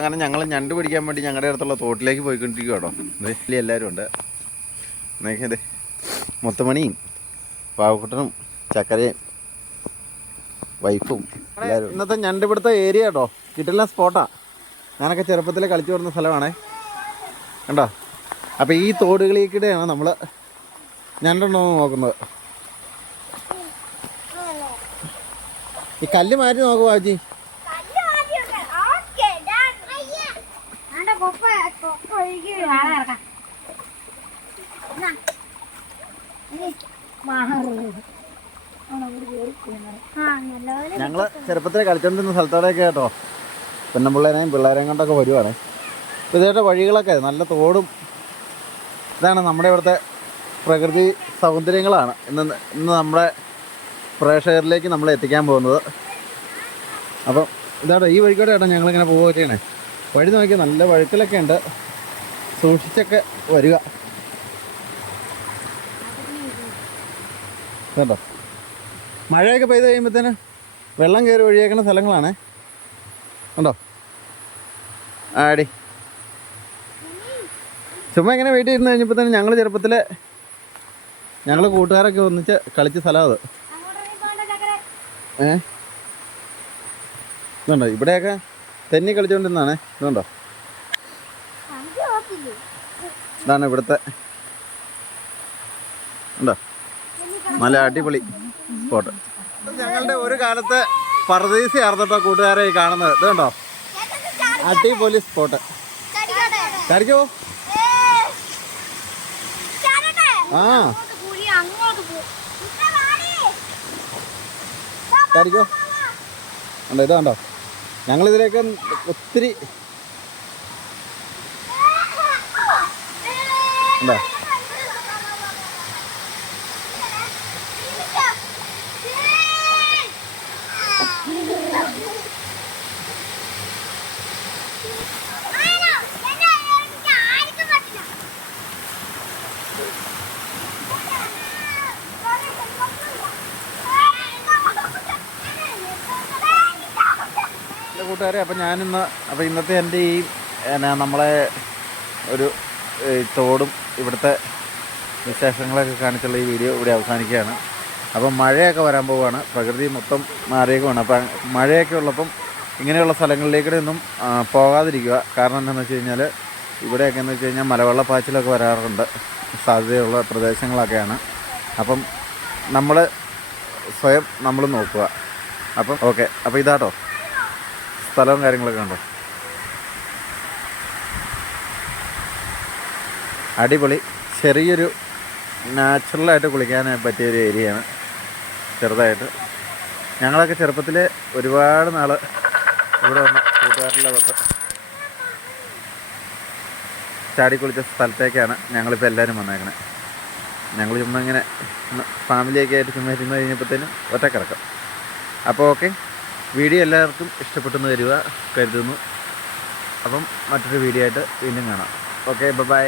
അങ്ങനെ ഞങ്ങൾ ഞണ്ട് പിടിക്കാൻ വേണ്ടി ഞങ്ങളുടെ അടുത്തുള്ള തോട്ടിലേക്ക് പോയിക്കൊണ്ടിരിക്കുക കേട്ടോ. ഇതിൽ എല്ലാവരും ഉണ്ട്. ഇത് മുത്തമണിയും പാവക്കുട്ടനും ചക്കരയും വൈഫും എല്ലാവരും. ഇന്നത്തെ ഞണ്ട് പിടുത്ത ഏരിയ കേട്ടോ, കിട്ടുന്ന സ്പോട്ടാണ്. ഞാനൊക്കെ ചെറുപ്പത്തിൽ കളിച്ചു വരുന്ന സ്ഥലമാണേ, കണ്ടോ. അപ്പോൾ ഈ തോടുകളിലേക്കിടെയാണ് നമ്മൾ ഞണ്ടുണ്ടോ നോക്കുന്നത്. ഈ കല്ല് മാറ്റി നോക്കുക ബാജി. ഞങ്ങള് ചെറുപ്പത്തിൽ കളിച്ചോണ്ടിരുന്ന സ്ഥലത്തോടെയൊക്കെ കേട്ടോ പെണ്ണുപിള്ളേരെയും പിള്ളേരെയും കൊണ്ടൊക്കെ വരുവാണ്. അപ്പോൾ ഇതേടെ വഴികളൊക്കെ നല്ല തോടും ഇതാണ്. നമ്മുടെ ഇവിടുത്തെ പ്രകൃതി സൗന്ദര്യങ്ങളാണ് ഇന്ന് നമ്മുടെ പ്രേക്ഷകരിലേക്ക് നമ്മൾ എത്തിക്കാൻ പോകുന്നത്. അപ്പം ഇതാട്ടോ ഈ വഴിക്കൂടെ കേട്ടോ ഞങ്ങളിങ്ങനെ പോവുക ചെയ്യണേ. വഴി നോക്കിയാൽ നല്ല വഴുക്കലൊക്കെ ഉണ്ട്, സൂക്ഷിച്ചൊക്കെ വരിക കേട്ടോ. മഴയൊക്കെ പെയ്ത് കഴിയുമ്പോഴത്തേന് വെള്ളം കയറി ഒഴിയേക്കുന്ന സ്ഥലങ്ങളാണ് കണ്ടോ. ആടി ചുമ്മാ ഇങ്ങനെ വെയിറ്റ് ചെയ്തിരുന്ന് കഴിഞ്ഞപ്പോഴത്തേന് ഞങ്ങൾ ചെറുപ്പത്തിൽ ഞങ്ങൾ കൂട്ടുകാരൊക്കെ ഒന്നിച്ച് കളിച്ച സ്ഥലം അത്. ഇതുണ്ടോ ഇവിടെയൊക്കെ തെന്നി കളിച്ചുകൊണ്ടിരുന്നാണ്. ഇതുണ്ടോ ഇതാണ് ഇവിടുത്തെ ഉണ്ടോ നല്ല അടിപൊളി സ്പോട്ട്. ഞങ്ങളുടെ ഒരു കാലത്ത് പർദീസി ആർന്നിട്ടോ കൂട്ടുകാരെ കാണുന്നത്. ഇതുണ്ടോ അടിപൊളി സ്പോട്ട്. കടിക്കോ ആ കടിക്കോ ഉണ്ടോ. ഇതാണ്ടോ ഞങ്ങളിതിലേക്ക് ഒത്തിരി ഉണ്ടോ. കൂട്ടുകാരെ അപ്പം ഇന്നത്തെ എൻ്റെ ഈ നമ്മളെ ഒരു തോടും ഇവിടുത്തെ വിശേഷങ്ങളൊക്കെ കാണിച്ചുള്ള ഈ വീഡിയോ ഇവിടെ അവസാനിക്കുകയാണ്. അപ്പം മഴയൊക്കെ വരാൻ പോവുകയാണ്, പ്രകൃതി മൊത്തം മാറിയേക്കുവാണ്. അപ്പം മഴയൊക്കെ ഉള്ളപ്പം ഇങ്ങനെയുള്ള സ്ഥലങ്ങളിലേക്കൂടെ ഒന്നും പോകാതിരിക്കുക. കാരണം എന്താണെന്ന് വെച്ച് കഴിഞ്ഞാൽ ഇവിടെയൊക്കെ എന്ന് വെച്ച് കഴിഞ്ഞാൽ മലവെള്ളപ്പാച്ചിലൊക്കെ വരാറുണ്ട്, സാധ്യതയുള്ള പ്രദേശങ്ങളൊക്കെയാണ്. അപ്പം നമ്മൾ സ്വയം നമ്മൾ നോക്കുക. അപ്പം ഓക്കെ. അപ്പോൾ ഇതാട്ടോ സ്ഥലവും കാര്യങ്ങളൊക്കെ ഉണ്ടോ, അടിപൊളി. ചെറിയൊരു നാച്ചുറലായിട്ട് കുളിക്കാൻ പറ്റിയൊരു ഏരിയയാണ് ചെറുതായിട്ട്. ഞങ്ങളൊക്കെ ചെറുപ്പത്തിൽ ഒരുപാട് നാൾ ഇവിടെ വന്ന് കൂട്ടുകാരുടെ അകത്ത് ചാടിക്കുളിച്ച സ്ഥലത്തേക്കാണ് ഞങ്ങളിപ്പോൾ എല്ലാവരും വന്നേക്കണേ. ഞങ്ങൾ ചുമ്മാ ഇങ്ങനെ ഫാമിലിയൊക്കെ ആയിട്ട് ചുമ്മാ ഇരുന്ന് കഴിഞ്ഞപ്പോഴത്തേനും ഒറ്റക്കിറക്കം. അപ്പോൾ ഓക്കെ, വീഡിയോ എല്ലാവർക്കും ഇഷ്ടപ്പെട്ടെന്ന് കരുതുന്നു. അപ്പം മറ്റൊരു വീഡിയോ ആയിട്ട് വീണ്ടും കാണാം. Okay, by.